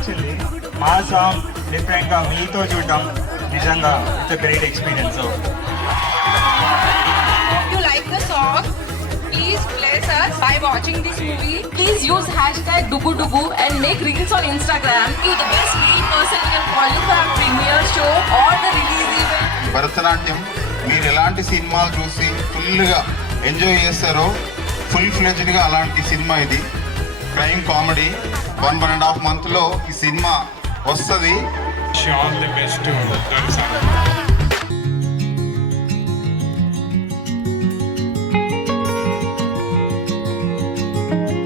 నచ్చింది. మా సాంగ్ డిఫరెంట్గా మీతో చూడటం నిజంగా it's a great experience. If you like the song, please bless us by watching this movie. Please use hashtag Dugu and make reels on Instagram. You're the best lead person we can call you for our premiere show or the release event. Bharatanatyam మీరు ఎలాంటి సినిమాలు చూసి ఫుల్గా enjoy చేస్తారో full ఫ్లెజ్డ్గా అలాంటి cinema ఇది. Crime comedy 1.5 monthలో ఈ cinema వస్తుంది. All the best to Garu sir.